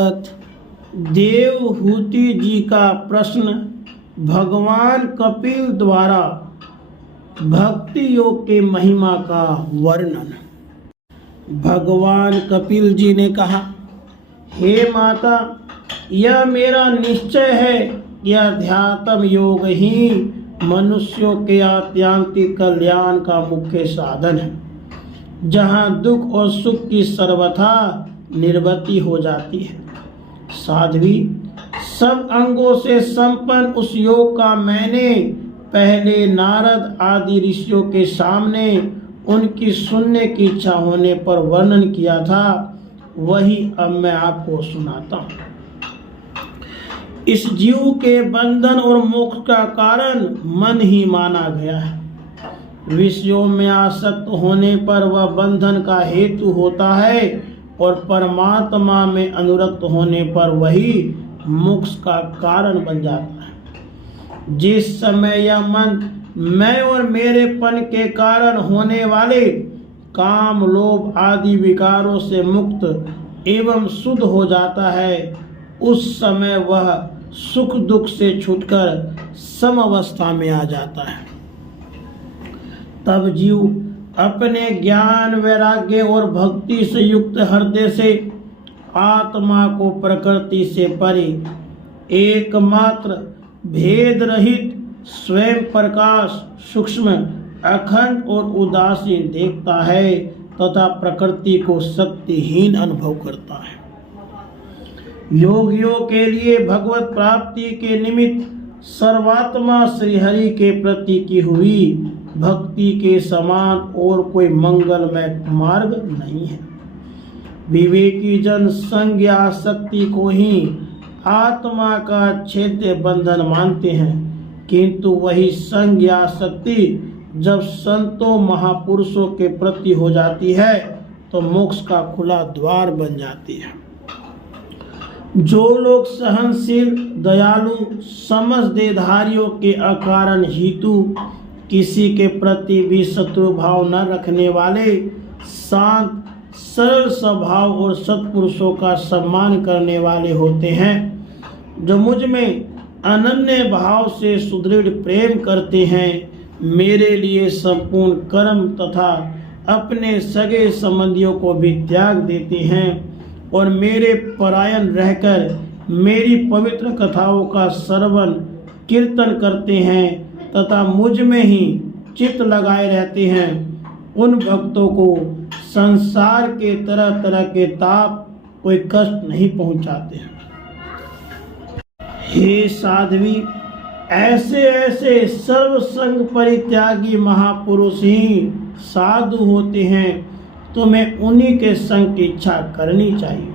भगत देवहूति जी का प्रश्न। भगवान कपिल द्वारा भक्ति योग के महिमा का वर्णन। भगवान कपिल जी ने कहा, हे माता, यह मेरा निश्चय है कि अध्यात्म योग ही मनुष्यों के आत्यांतिक कल्याण का मुख्य साधन है, जहाँ दुख और सुख की सर्वथा निर्वृत्ति हो जाती है। साध्वी, सब अंगों से संपन्न उस योग का मैंने पहले नारद आदि ऋषियों के सामने उनकी सुनने की इच्छा होने पर वर्णन किया था, वही अब मैं आपको सुनाता हूँ। इस जीव के बंधन और मोक्ष का कारण मन ही माना गया है। विषयों में आसक्त होने पर वह बंधन का हेतु होता है और परमात्मा में अनुरक्त होने पर वही मोक्ष का कारण बन जाता है। जिस समय यह मन मैं और मेरेपन के कारण होने वाले काम, लोभ आदि विकारों से मुक्त एवं शुद्ध हो जाता है, उस समय वह सुख दुख से छूटकर सम अवस्था में आ जाता है। तब जीव अपने ज्ञान, वैराग्य और भक्ति से युक्त हृदय से आत्मा को प्रकृति से परे एकमात्र भेद रहित स्वयं प्रकाश, सूक्ष्म, अखंड और उदासीन देखता है तथा प्रकृति को शक्तिहीन अनुभव करता है। योगियों के लिए भगवत प्राप्ति के निमित्त सर्वात्मा श्री हरि के प्रति की हुई भक्ति के समान और कोई मंगलमय मार्ग नहीं है। विवेकी जन संग या आसक्ति को ही आत्मा का छेद्य बंधन मानते हैं, किंतु वही संग या आसक्ति जब संतों महापुरुषों के प्रति हो जाती है तो मोक्ष का खुला द्वार बन जाती है। जो लोग सहनशील, दयालु, समझदेधारियों के अकारण हेतु किसी के प्रति भी शत्रु भाव न रखने वाले, शांत, सरल स्वभाव और सत्पुरुषों का सम्मान करने वाले होते हैं, जो मुझ में अनन्य भाव से सुदृढ़ प्रेम करते हैं, मेरे लिए संपूर्ण कर्म तथा अपने सगे संबंधियों को भी त्याग देते हैं और मेरे परायण रहकर मेरी पवित्र कथाओं का श्रवण कीर्तन करते हैं तथा मुझ में ही चित्त लगाए रहते हैं, उन भक्तों को संसार के तरह तरह के ताप कोई कष्ट नहीं पहुंचाते हैं। हे साध्वी, ऐसे ऐसे सर्व संग परित्यागी महापुरुष ही साधु होते हैं, तुम्हें उन्हीं के संग की इच्छा करनी चाहिए,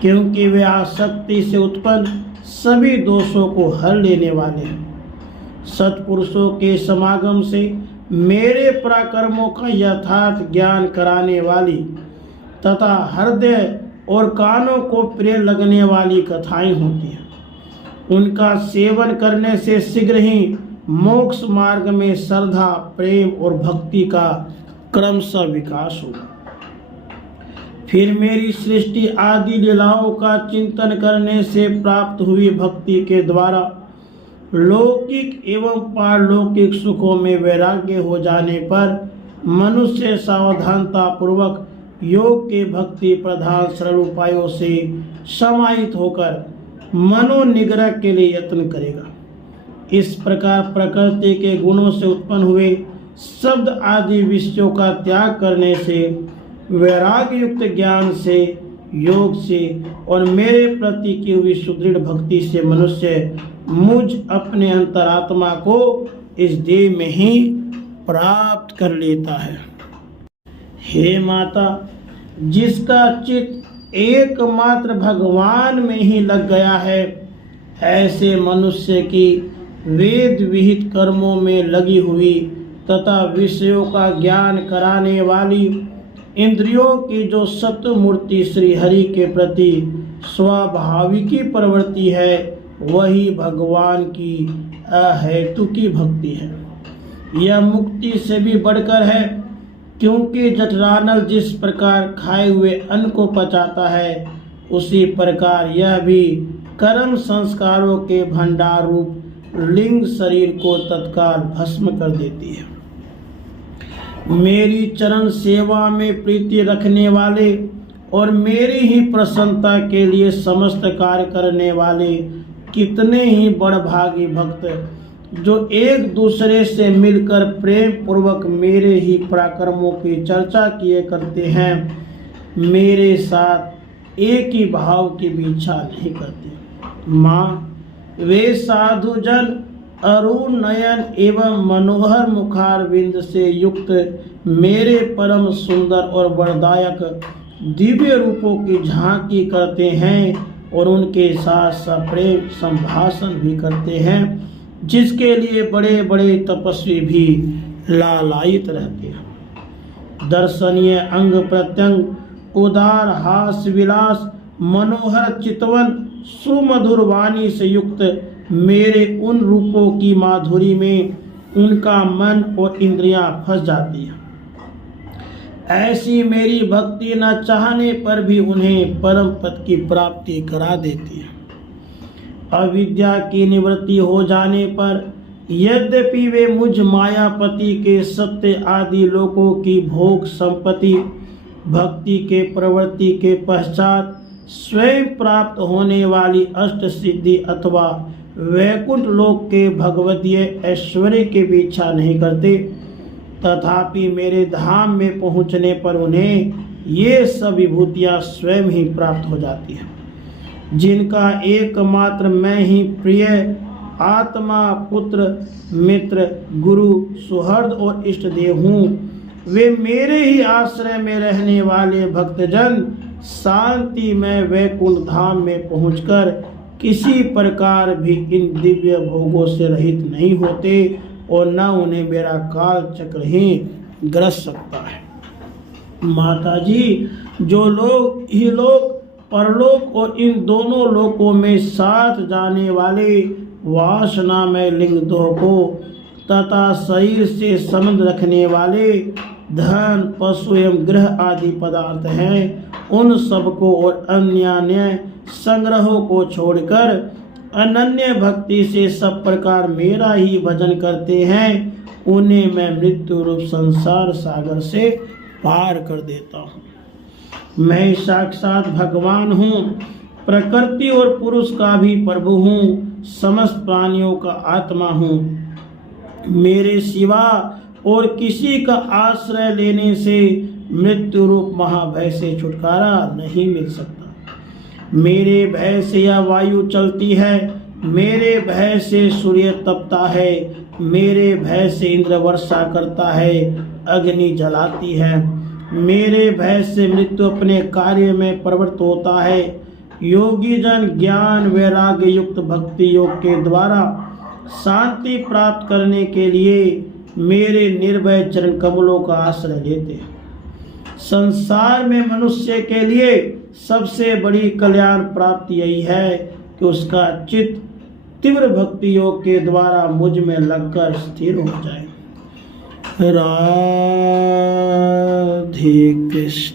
क्योंकि वे आसक्ति से उत्पन्न सभी दोषों को हर लेने वाले हैं। सत्पुरुषों के समागम से मेरे पराक्रमों का यथार्थ ज्ञान कराने वाली तथा हृदय और कानों को प्रिय लगने वाली कथाएं होती हैं। उनका सेवन करने से शीघ्र ही मोक्ष मार्ग में श्रद्धा, प्रेम और भक्ति का क्रमशः विकास होगा। फिर मेरी सृष्टि आदि लीलाओं का चिंतन करने से प्राप्त हुई भक्ति के द्वारा लौकिक एवं पारलौकिक सुखों में वैराग्य हो जाने पर मनुष्य सावधानता पूर्वक योग के भक्ति प्रधान सरल उपायों से समाहित होकर मनोनिग्रह के लिए यत्न करेगा। इस प्रकार प्रकृति के गुणों से उत्पन्न हुए शब्द आदि विषयों का त्याग करने से, वैराग्य युक्त ज्ञान से, योग से और मेरे प्रति की हुई सुदृढ़ भक्ति से मनुष्य मुझ अपने अंतरात्मा को इस देह में ही प्राप्त कर लेता है। हे माता, जिसका चित्त एकमात्र भगवान में ही लग गया है, ऐसे मनुष्य की वेद विहित कर्मों में लगी हुई तथा विषयों का ज्ञान कराने वाली इंद्रियों की जो सत्व मूर्ति श्री हरि के प्रति स्वाभाविकी प्रवृत्ति है, वही भगवान की अहेतुकी भक्ति है। यह मुक्ति से भी बढ़कर है, क्योंकि जठरानल जिस प्रकार खाए हुए अन्न को पचाता है, उसी प्रकार यह भी कर्म संस्कारों के भंडार रूप लिंग शरीर को तत्काल भस्म कर देती है। मेरी चरण सेवा में प्रीति रखने वाले और मेरी ही प्रसन्नता के लिए समस्त कार्य करने वाले कितने ही बड़भागी भक्त जो एक दूसरे से मिलकर प्रेम पूर्वक मेरे ही पराक्रमों की चर्चा किए करते हैं, मेरे साथ एक ही भाव की भी इच्छा नहीं करते। माँ, वे साधु जन अरुण नयन एवं मनोहर मुखारविंद से युक्त मेरे परम सुंदर और वरदायक दिव्य रूपों की झांकी करते हैं और उनके साथ सप्रेम संभाषण भी करते हैं, जिसके लिए बड़े बड़े तपस्वी भी लालायित रहते हैं। दर्शनीय अंग प्रत्यंग, उदार हास विलास, मनोहर चितवन, सुमधुर वाणी से युक्त मेरे उन रूपों की माधुरी में उनका मन और इंद्रियां फंस जाती हैं। ऐसी मेरी भक्ति न चाहने पर भी उन्हें परम पद की प्राप्ति करा देती है। अविद्या की निवृत्ति हो जाने पर यद्यपि वे मुझ मायापति के सत्य आदि लोकों की भोग संपत्ति भक्ति के प्रवृत्ति के पश्चात स्वयं प्राप्त होने वाली अष्ट सिद्धि अथवा वैकुंठ लोक के भगवतीय ऐश्वर्य की भी इच्छा नहीं करते, तथापि मेरे धाम में पहुंचने पर उन्हें ये सब विभूतियां स्वयं ही प्राप्त हो जाती हैं, जिनका एकमात्र मैं ही प्रिय आत्मा, पुत्र, मित्र, गुरु, सुहृद और इष्ट देव हूँ। वे मेरे ही आश्रय में रहने वाले भक्तजन शांति में वैकुंठ धाम में पहुंचकर किसी प्रकार भी इन दिव्य भोगों से रहित नहीं होते और न उन्हें मेरा काल चक्र ही ग्रस सकता है। माता जी, जो लोग ही लोग परलोक और इन दोनों लोकों में साथ जाने वाले वासना में लिंग दो को तथा शरीर से संबंध रखने वाले धन, पशु एवं ग्रह आदि पदार्थ हैं, उन सबको और अन्य संग्रहों को छोड़कर अनन्य भक्ति से सब प्रकार मेरा ही भजन करते हैं, उन्हें मैं मृत्यु रूप संसार सागर से पार कर देता हूँ। मैं साक्षात भगवान हूँ, प्रकृति और पुरुष का भी प्रभु हूँ, समस्त प्राणियों का आत्मा हूँ। मेरे सिवा और किसी का आश्रय लेने से मृत्यु रूप महाभय से छुटकारा नहीं मिल सकता। मेरे भय से यह वायु चलती है, मेरे भय से सूर्य तपता है, मेरे भय से इंद्र वर्षा करता है, अग्नि जलाती है, मेरे भय से मृत्यु अपने कार्य में प्रवृत्त होता है। योगी जन ज्ञान वैराग्य युक्त भक्ति योग के द्वारा शांति प्राप्त करने के लिए मेरे निर्भय चरण कमलों का आश्रय लेते हैं। संसार में मनुष्य के लिए सबसे बड़ी कल्याण प्राप्ति यही है कि उसका चित्त तीव्र भक्ति योग के द्वारा मुझ में लगकर स्थिर हो जाए। राधे कृष्ण।